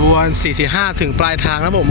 ประมาณ45ถึงปลายทางครับผม